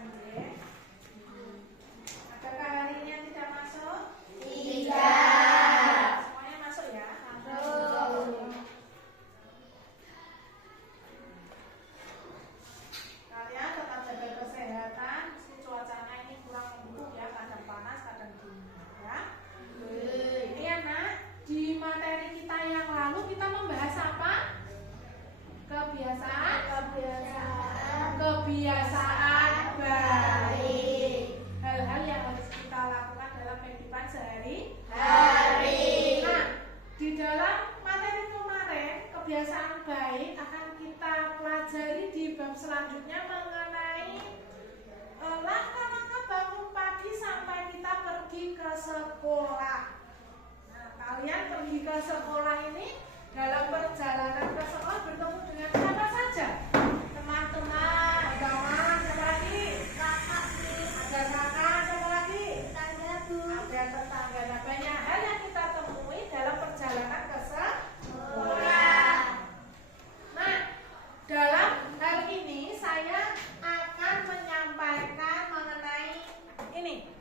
nggih? Adakah hari ini yang tidak masuk? Tidak. Semuanya masuk ya? Masuk. Kalian tetap jaga kesehatan. Cuacanya ini kurang mendukung ya, kadang panas, kadang dingin ya. Ini anak, di materi kita yang lalu kita membahas apa? Kebiasaan baik. Hal-hal yang harus kita lakukan dalam kehidupan sehari-hari. Nah, di dalam materi kemarin, kebiasaan baik akan kita pelajari di bab selanjutnya mengenai langkah-langkah bangun pagi sampai kita pergi ke sekolah. Nah, kalian pergi ke sekolah ini dalam perjalanan ke sekolah bertemu dengan siapa saja? Teman-teman, siapa lagi? Ada kakak, siapa lagi? Ada tetangga. Nah, banyak hal yang kita temui dalam perjalanan ke sekolah. Nah, dalam hal ini saya akan menyampaikan mengenai ini.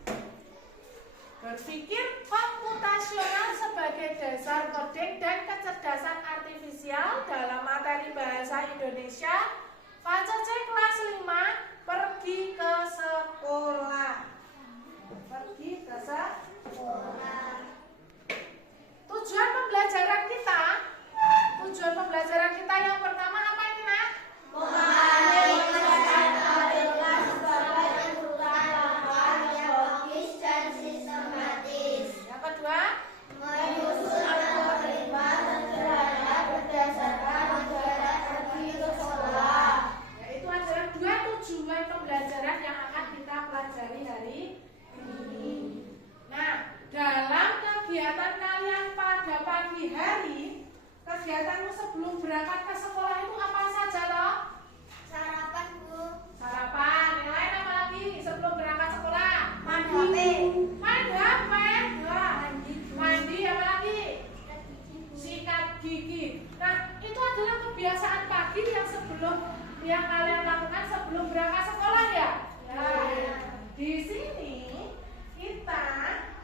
Berpikir komputasional sebagai dasar coding dan kecerdasan artifisial dalam materi bahasa Indonesia fase C kelas 5, pergi ke sekolah. Pergi ke sekolah. Tujuan pembelajaran kita yang pertama apa ini, Nak? Memahami kelas sebagai urutan yang logis dan sistematis. Yang kedua, Menyusun algoritma sederhana berdasarkan negara pergi ke sekolah. yaitu adalah dua tujuan pembelajaran yang akan kita pelajari hari ini. Nah, dalam kegiatan kalian pada pagi hari, kegiatanmu sebelum berangkat ke sekolah itu apa saja toh? Sarapan, Bu. Sarapan, yang lain apa lagi sebelum berangkat sekolah? Mandi. Main HP, mandi apa lagi? Sikat gigi. Nah, itu adalah kebiasaan pagi yang kalian lakukan sebelum berangkat sekolah ya? Ya. Di sini kita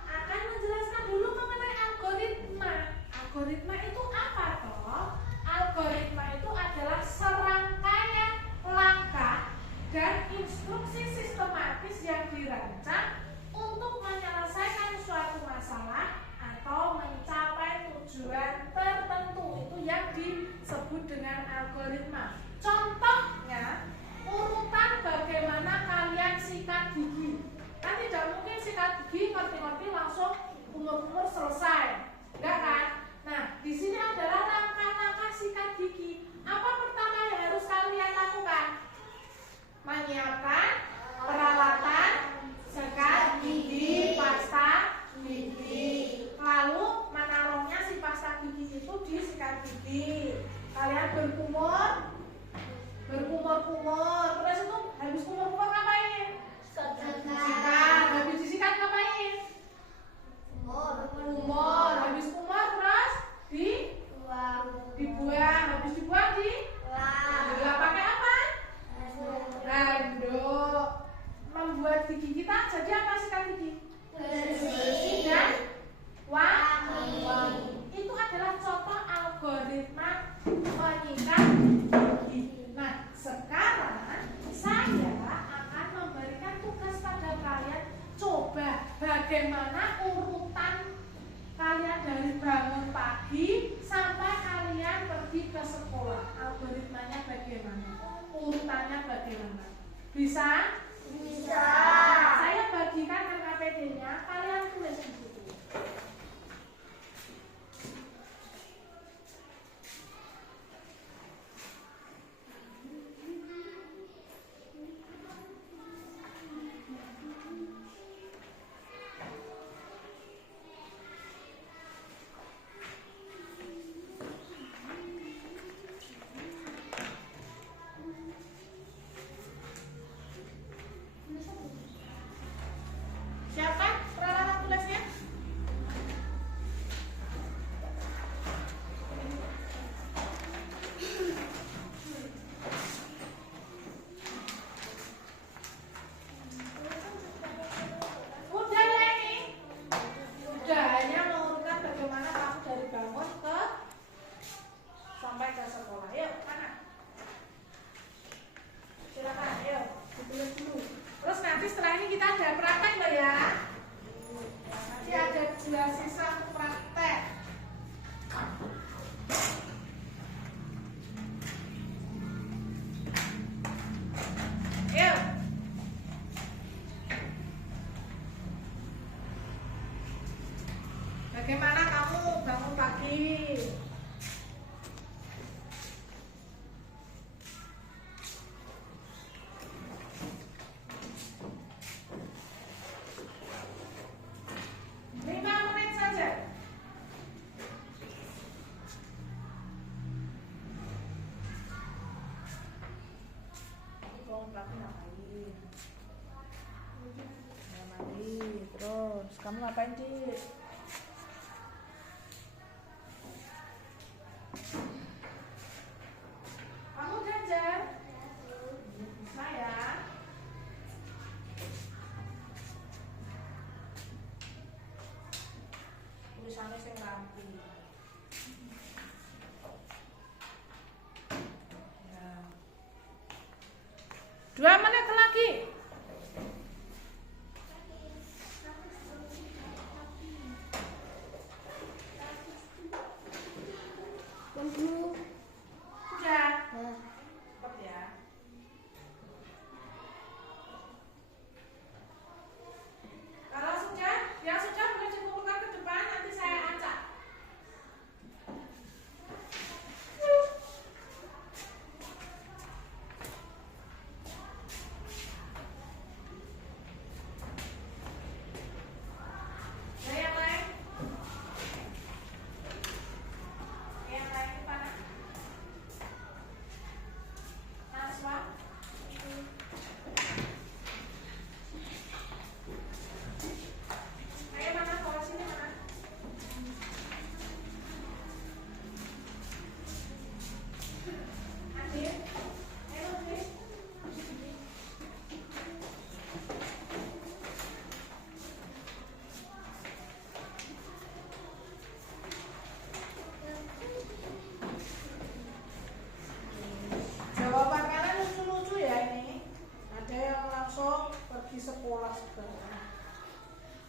akan menjelaskan dulu mengenai algoritma. Algoritma itu apa toh? Algoritma itu adalah serangkaian langkah dan instruksi sistematis yang dirancang untuk menyelesaikan suatu masalah atau mencapai tujuan tertentu. Itu yang disebut dengan algoritma. Contohnya, urutan bagaimana kalian sikat gigi. Kan tidak mungkin sikat gigi ngerti-ngerti langsung umur-umur selesai, enggak kan? Nah, di sini adalah langkah-langkah sikat gigi. Apa pertama yang harus kalian lakukan? Menyiapkan peralatan sikat gigi, pasta gigi. Lalu menaruhnya si pasta gigi itu di sikat gigi. Kalian berkumur. Terus itu habis kumur ngapain? Sikat. Habis disikat ngapain? Kumur. Habis kumur terus dibuang. Habis dibuang dilap pakai apa? Handuk. Membuat gigi kita jadi apa sikat gigi? Bersih dan wangi. Itu adalah contoh algoritma menyikat gigi. Nah, sekarang saya akan memberikan tugas pada kalian. Coba bagaimana urutan kalian dari bangun pagi sampai kalian pergi ke sekolah. Algoritmanya bagaimana? Urutannya bagaimana? Bisa? Bisa. Saya bagikan LKPD-nya, kalian tulis di situ. Siapa peralatan tulisnya? ini kita ada praktek loh ya. Nanti ada 2 sisa untuk praktek. Yuk. Bagaimana kamu bangun pagi? Terus kamu ngapain, Dit? Kamu jajan? Bisa ya. Tulisannya sing rapi. Ya. 2 menit lagi. Jawaban kalian lucu-lucu ya ini. Ada yang langsung pergi sekolah sebenarnya.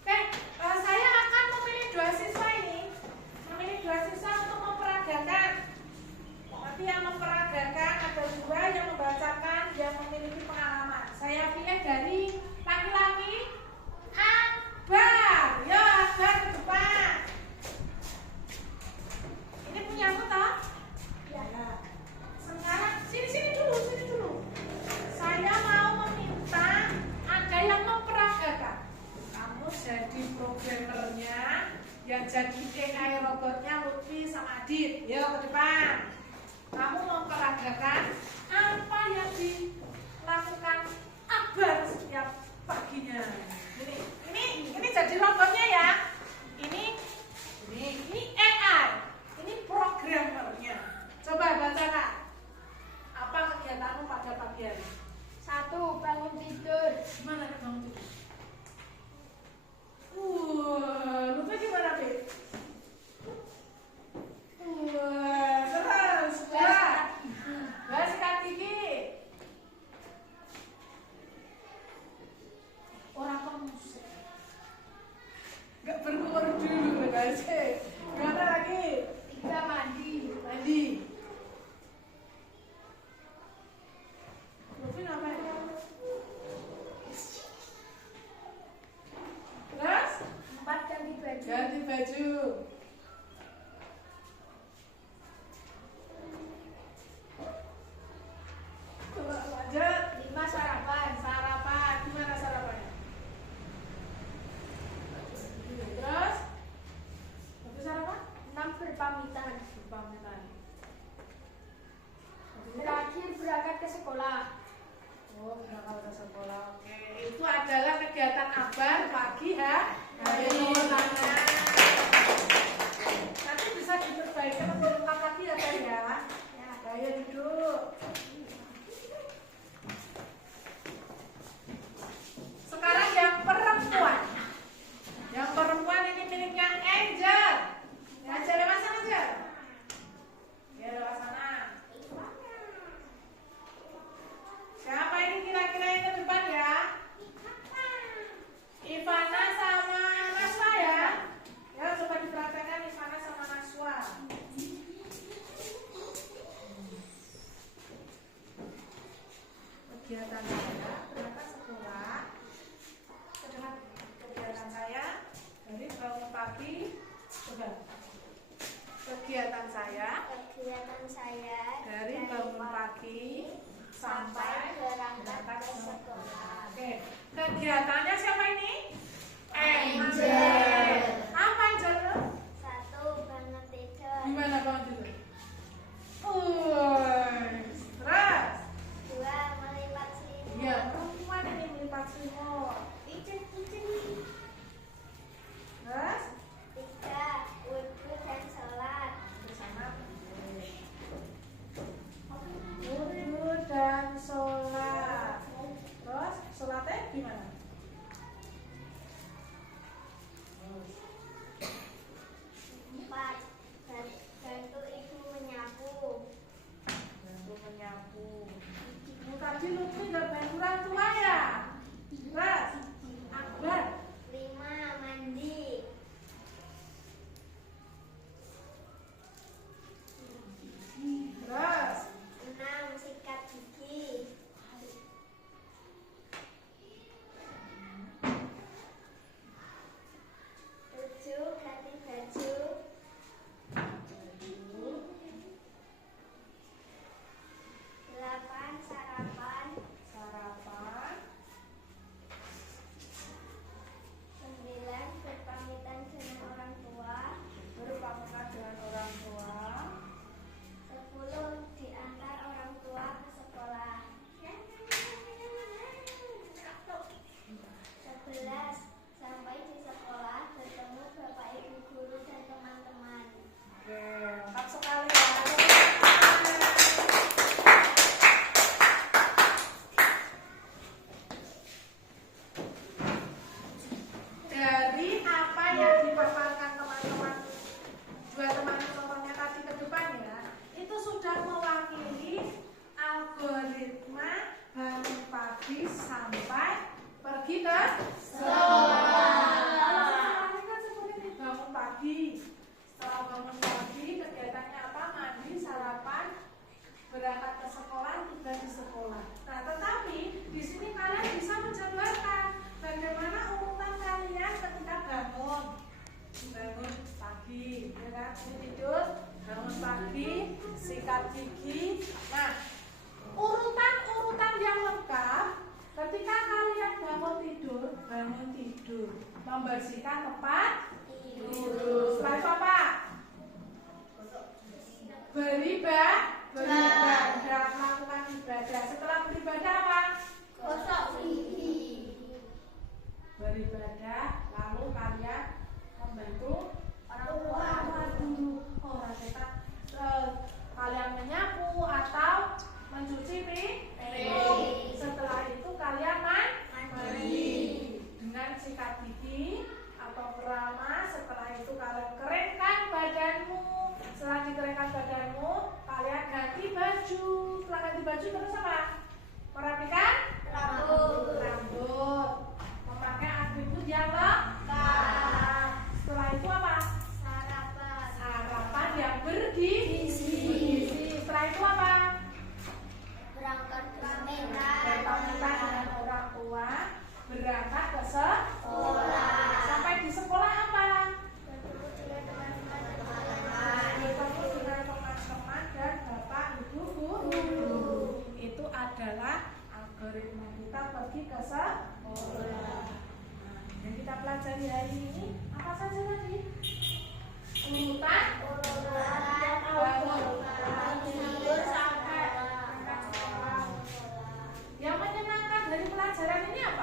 Oke, saya akan memilih 2 siswa ini. Memilih 2 siswa untuk memperagakan. Nanti yang memperagakan ada 2 yang membacakan yang memiliki pengalaman. Saya pilih dari laki-laki Akbar. Yo Akbar ke depan. Ini punya aku toh? Ya. Sekarang sini dulu. Saya mau meminta ada yang memperagakan. Kamu jadi programmernya, yang jadi AI robotnya Lutfi sama Adit. Yuk ke depan. Kamu memperagakan apa yang dilakukan Akbar setiap paginya. Ini jadi robotnya ya. Ini AI. Ini programmernya. Coba bacakan. Apa kegiatanmu pada pagi hari? 1. Bangun tidur. Gimana bangun tidur? Lupa gimana, Beb? Terus. Sikat gigi. Orang kemusik. Gak berkumur dulu, guys. Gimana lagi? 3. Mandi. Lutfi ngapain? Terus? 4. Ganti baju. Ganti baju. Coba lanjut. 5. Sarapan. Gimana sarapannya? Terus? Habis sarapan? 6. Berpamitan. Pamitan. Terakhir berangkat ke sekolah. Oh, berangkat ke sekolah. Oke, itu adalah kegiatan Akbar pagi hari ini. Nanti bisa diperbaiki lebih lengkap lagi ya, Pak ya. Ayo duduk. Sekarang yang perempuan. Yang perempuan ini miliknya Angel. Angel lewat sana aja. Ya lewat sana. Siapa ini kira-kira yang ke depan ya? juga. Kegiatan saya dari bangun pagi sampai berangkat ke sekolah. Oke, kegiatannya siapa ini? Angel. Apa Angel? 1. Bangun tidur. Gimana bangun tidur? Terus? 2. Melipat selimut. Iya, perempuan ini melipat selimut. Terus? 3. Wudhu dan sholat. Wudhu dan sholat. Terus sholatnya gimana? 4. Bantu ibu menyapu. Bantu menyapu. Tadi Lutfi nggak bantu orang tua ya? Terus? Akbar. 5. Mandi. Terus? 6. Sikat gigi. 7. Ganti baju. 8. Sarapan. Sarapan. 9. Berpamitan dengan orang tua. Berpamitan dengan orang tua. 10. Diantar orang tua ke sekolah. 11. Sampai di sekolah bertemu bapak ibu guru dan teman-teman. Oke, lengkap sekali ya. Dari apa yang dipaparkan teman-teman, dua teman-temannya tadi ke depannya, itu sudah mewakili algoritma bangun pagi sampai pergi ke sekolah. Kalau kan seperti ini, bangun pagi. Setelah bangun pagi, kegiatannya apa? Mandi, sarapan, berangkat ke sekolah, tiba di sekolah. Nah, tetapi di sini kalian bisa menjadwalkan bagaimana urutan kalian ketika bangun pagi, ya kan? Ini tidur, bangun pagi, sikat gigi. Nah, urutan yang lengkap ketika kalian bangun tidur, membersihkan tempat tidur. Setelah itu apa? Beribadah, melakukan ibadah. Setelah beribadah apa? Gosok gigi. Beribadah, lalu kalian membantu orang dulu. Orang kita kalian menyapu atau mencuci piring. Setelah itu kalian mandi dengan sikat gigi atau keramas. Setelah itu kalian keringkan badanmu. Setelah dikeringkan badanmu, kalian ganti baju. Setelah ganti baju terus apa? Merapikan rambut. Memakai atribut yang lengkap. Setelah itu apa? Sarapan yang bergizi. Setelah itu apa? Berangkat ke Berpamitan dengan orang tua, berangkat ke sekolah. Sampai di sekolah apa? bertemu dengan teman-teman. Bertemu dengan teman-teman dan bapak ibu guru. Itu adalah algoritma kita pergi ke sekolah. Yang kita pelajari hari ini apa saja tadi? Urutan bangun tidur sampai berangkat sekolah. Yang menyenangkan dari pelajaran ini apa?